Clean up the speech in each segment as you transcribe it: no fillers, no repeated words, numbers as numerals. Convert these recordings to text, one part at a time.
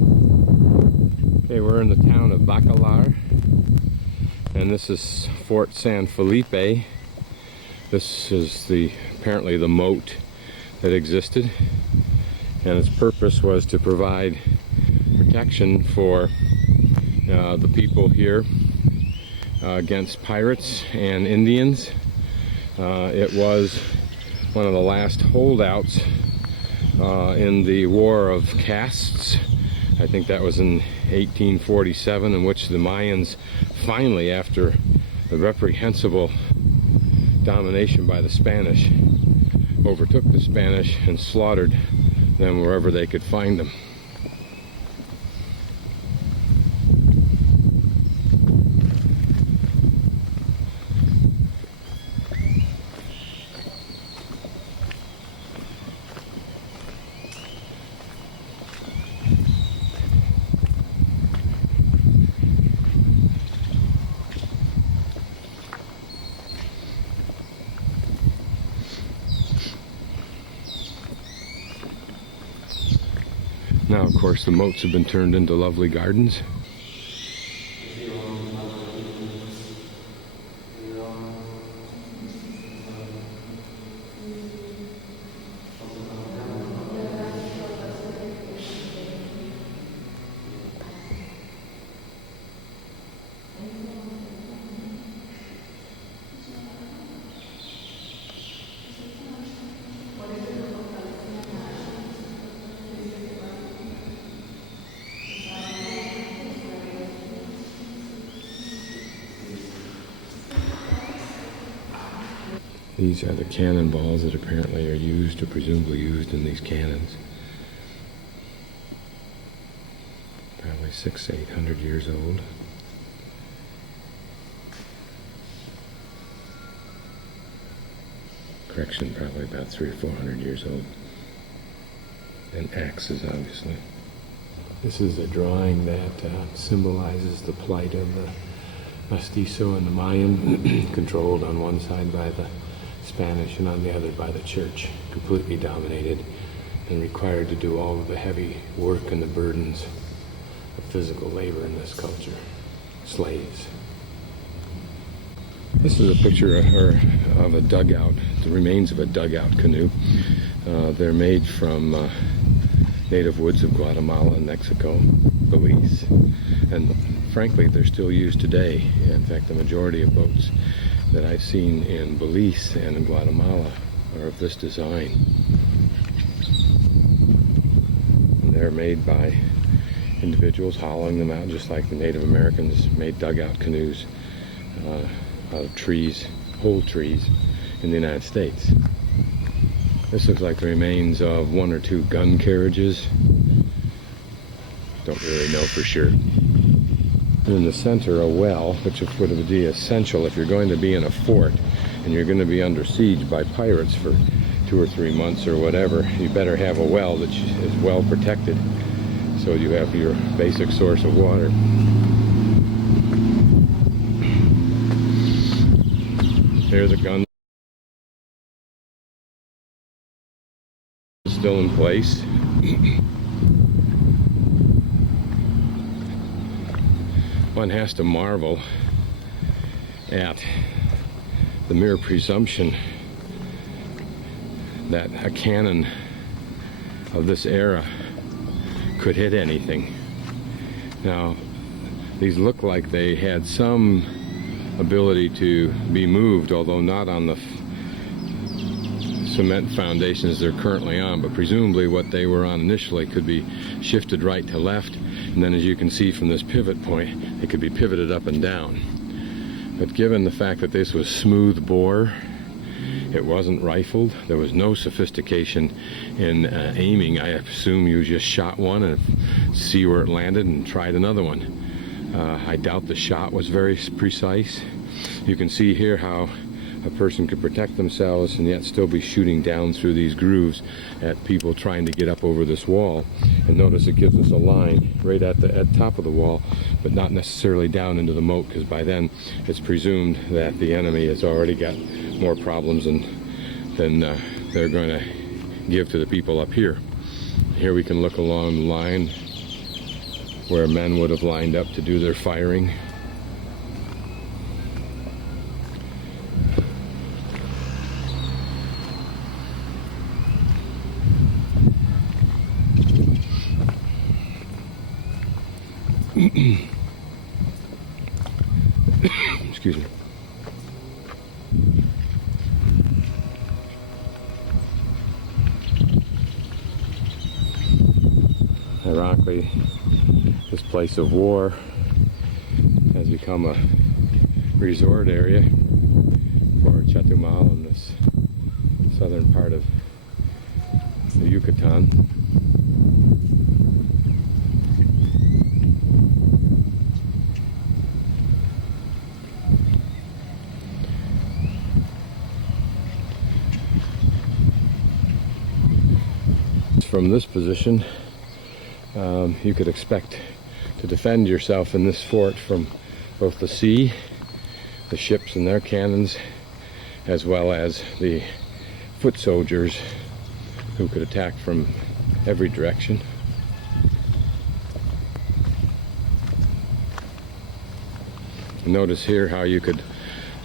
Okay, we're in the town of Bacalar, and this is Fort San Felipe. This is apparently the moat that existed, and its purpose was to provide protection for the people here against pirates and Indians. It was one of the last holdouts in the War of Castes. I think that was in 1847, in which the Mayans finally, after the reprehensible domination by the Spanish, overtook the Spanish and slaughtered them wherever they could find them. Now, of course, the moats have been turned into lovely gardens. These are the cannonballs that apparently are used, or presumably used, in these cannons. Probably 600 to 800 years old. Correction, probably about 300 or 400 years old. And axes, obviously. This is a drawing that symbolizes the plight of the Mestizo and the Mayan, controlled on one side by the Spanish and on the other by the church, completely dominated and required to do all of the heavy work and the burdens of physical labor in this culture. Slaves. This is a picture of a dugout, the remains of a dugout canoe. They're made from native woods of Guatemala and Mexico, Belize, and frankly they're still used today. In fact, the majority of boats that I've seen in Belize and in Guatemala are of this design. And they're made by individuals hollowing them out just like the Native Americans made dugout canoes out of trees, whole trees, in the United States. This looks like the remains of one or two gun carriages. Don't really know for sure. In the center, a well, which would be essential if you're going to be in a fort and you're going to be under siege by pirates for 2 or 3 months or whatever. You better have a well that is well protected, so you have your basic source of water. There's a gun still in place. One has to marvel at the mere presumption that a cannon of this era could hit anything. Now, these look like they had some ability to be moved, although not on the cement foundations they're currently on, but presumably what they were on initially could be shifted right to left, and then as you can see from this pivot point, it could be pivoted up and down. But given the fact that this was smooth bore, it wasn't rifled, there was no sophistication in aiming. I assume you just shot one and see where it landed and tried another one. I doubt the shot was very precise. You can see here how a person could protect themselves and yet still be shooting down through these grooves at people trying to get up over this wall. And notice it gives us a line right at the top of the wall, but not necessarily down into the moat, because by then it's presumed that the enemy has already got more problems than they're going to give to the people up here. Here we can look along the line where men would have lined up to do their firing. Excuse me. Ironically, this place of war has become a resort area for Chetumal in this southern part of the Yucatan. From this position, you could expect to defend yourself in this fort from both the sea, the ships and their cannons, as well as the foot soldiers who could attack from every direction. Notice here how you could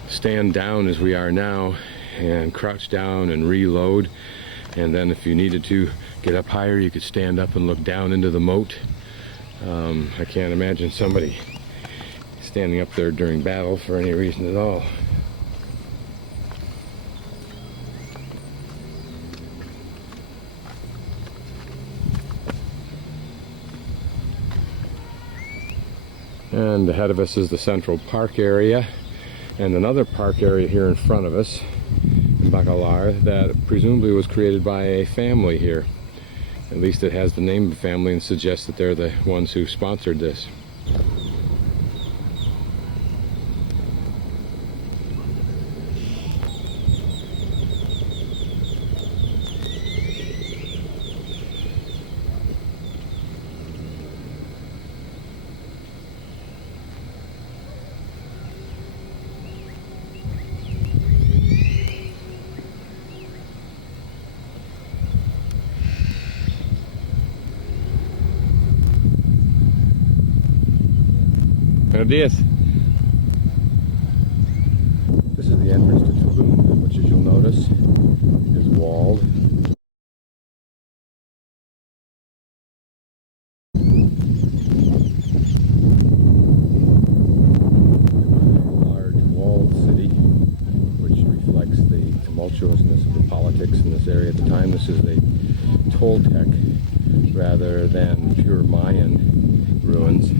stand down as we are now and crouch down and reload, and then if you needed to get up higher, you could stand up and look down into the moat. I can't imagine somebody standing up there during battle for any reason at all. And ahead of us is the Central Park area, and another park area here in front of us in Bacalar that presumably was created by a family here. At least it has the name of the family and suggests that they're the ones who sponsored this. Buenos dias. This is the entrance to Tulum, which, as you'll notice, is walled. Large walled city, which reflects the tumultuousness of the politics in this area at the time. This is a Toltec rather than pure Mayan ruins,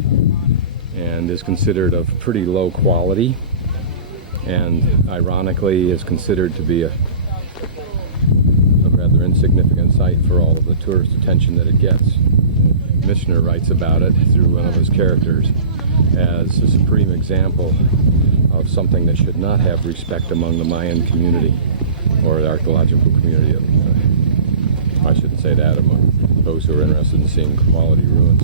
and is considered of pretty low quality, and ironically is considered to be a rather insignificant site for all of the tourist attention that it gets. Mishner writes about it through one of his characters as a supreme example of something that should not have respect among the Mayan community, or the archaeological community of, I shouldn't say that, among those who are interested in seeing quality ruins.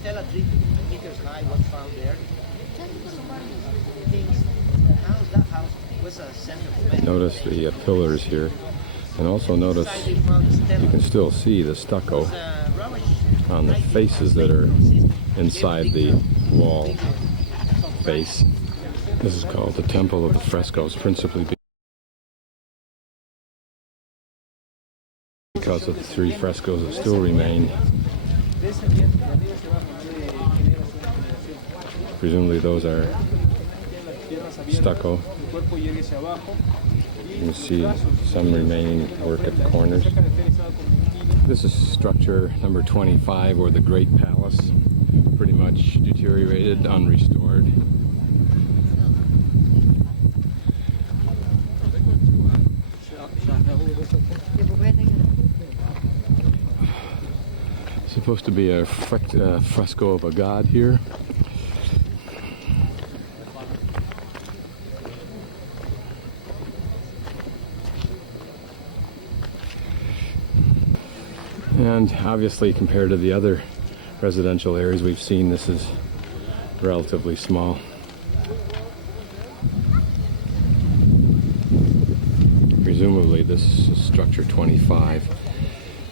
Stella 3 meters high was found there. That house was a center for. Notice the pillars here, and also notice you can still see the stucco on the faces that are inside the wall face. This is called the Temple of the Frescoes, principally because of the 3 frescoes that still remain. Presumably those are stucco. You can see some remaining work at the corners. This is structure number 25, or the Great Palace. Pretty much deteriorated, unrestored. Supposed to be a fresco of a god here. And obviously, compared to the other residential areas we've seen, this is relatively small. Presumably this is structure 25.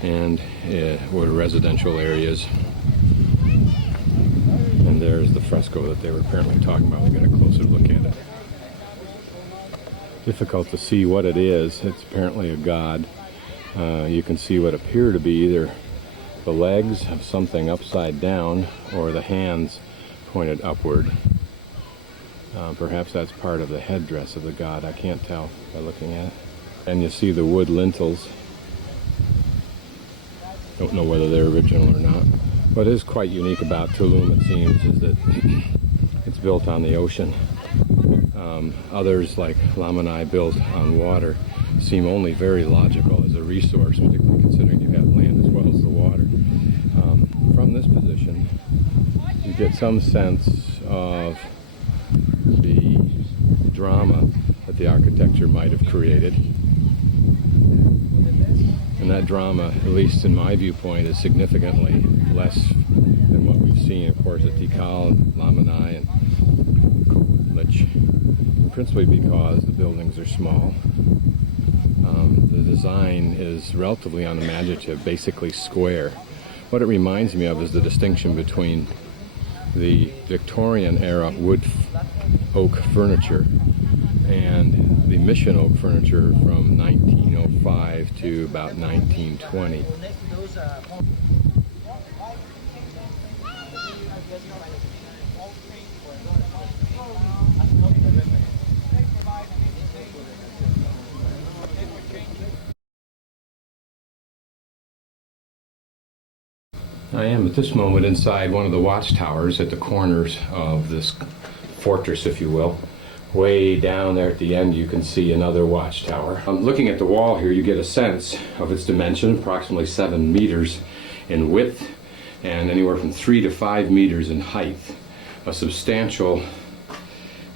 and were residential areas. And there's the fresco that they were apparently talking about. We'll get a closer look at it. Difficult to see what it is. It's apparently a god. You can see what appear to be either the legs of something upside down or the hands pointed upward. Perhaps that's part of the headdress of the god. I can't tell by looking at it. And you see the wood lintels. Don't know whether they're original or not. What is quite unique about Tulum, it seems, is that it's built on the ocean. Others, like Lamanai, built on water, seem only very logical as a resource, particularly considering you have land as well as the water. From this position, you get some sense of the drama that the architecture might have created. And that drama, at least in my viewpoint, is significantly less than what we've seen, of course, at Tikal, and Lamanai, and Lich, principally because the buildings are small. The design is relatively unimaginative, basically square. What it reminds me of is the distinction between the Victorian era wood oak furniture and the mission oak furniture from 1905 to about 1920. I am at this moment inside one of the watchtowers at the corners of this fortress, if you will. Way down there at the end you can see another watchtower. Looking at the wall here, you get a sense of its dimension, approximately 7 meters in width and anywhere from 3 to 5 meters in height. A substantial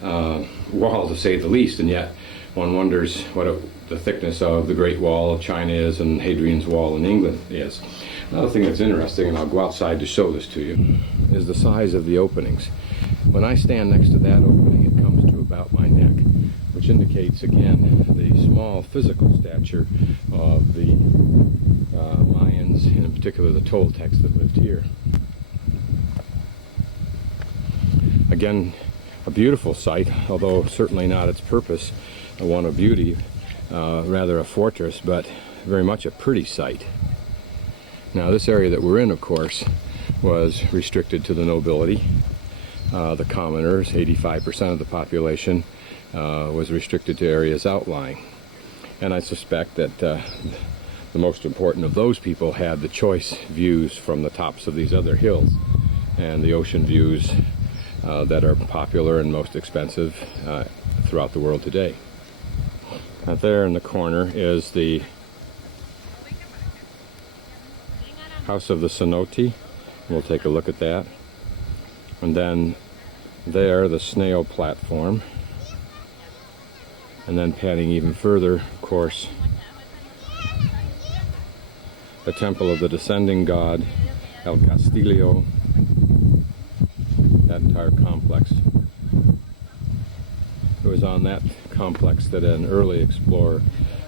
wall, to say the least, and yet one wonders what the thickness of the Great Wall of China is and Hadrian's Wall in England is. Another thing that's interesting, and I'll go outside to show this to you, is the size of the openings. When I stand next to that opening, it comes to about my neck, which indicates, again, the small physical stature of the Mayans, and in particular the Toltecs that lived here. Again, a beautiful site, although certainly not its purpose, one of beauty, rather a fortress, but very much a pretty site. Now, this area that we're in, of course, was restricted to the nobility. The commoners, 85% of the population, was restricted to areas outlying. And I suspect that the most important of those people had the choice views from the tops of these other hills and the ocean views that are popular and most expensive throughout the world today. Out there in the corner is the House of the Cenote. We'll take a look at that. And then there, the snail platform. And then panning even further, of course, the Temple of the Descending God, El Castillo, that entire complex. It was on that complex that an early explorer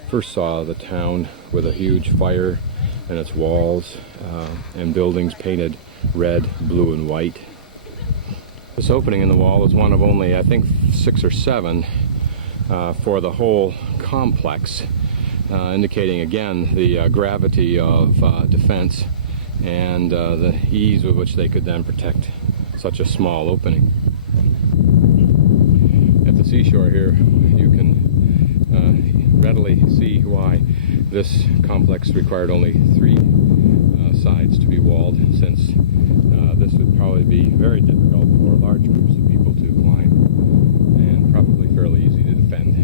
first saw the town with a huge fire and its walls and buildings painted red, blue, and white. This opening in the wall is one of only, I think, 6 or 7 for the whole complex, indicating again the gravity of defense and the ease with which they could then protect such a small opening. At the seashore here, you can readily see why this complex required only 3 sides to be walled, since this would probably be very difficult for large groups of people to climb and probably fairly easy to defend.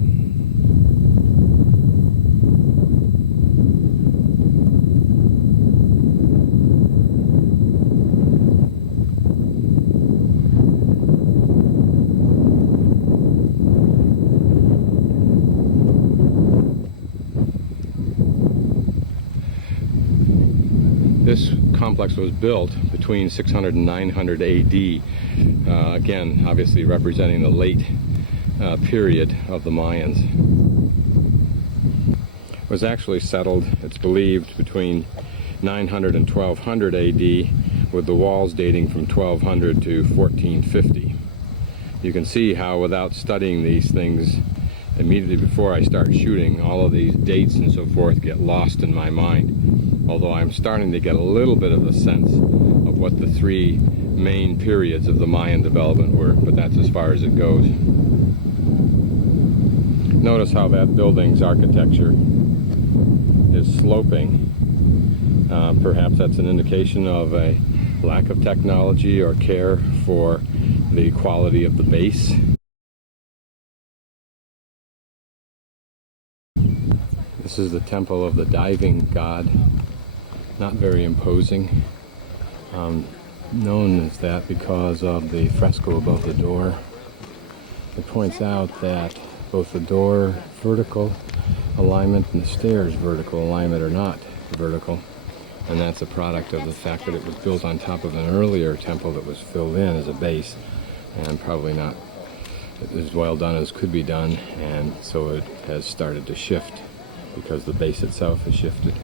This complex was built between 600 and 900 AD, again, obviously representing the late period of the Mayans. It was actually settled, it's believed, between 900 and 1200 AD, with the walls dating from 1200 to 1450. You can see how, without studying these things immediately before I start shooting, all of these dates and so forth get lost in my mind. Although I'm starting to get a little bit of a sense of what the three main periods of the Mayan development were, but that's as far as it goes. Notice how that building's architecture is sloping. Perhaps that's an indication of a lack of technology or care for the quality of the base. This is the temple of the diving god. Not very imposing. Known as that because of the fresco above the door. It points out that both the door vertical alignment and the stairs vertical alignment are not vertical. And that's a product of the fact that it was built on top of an earlier temple that was filled in as a base, and probably not as well done as could be done, and so it has started to shift because the base itself has shifted.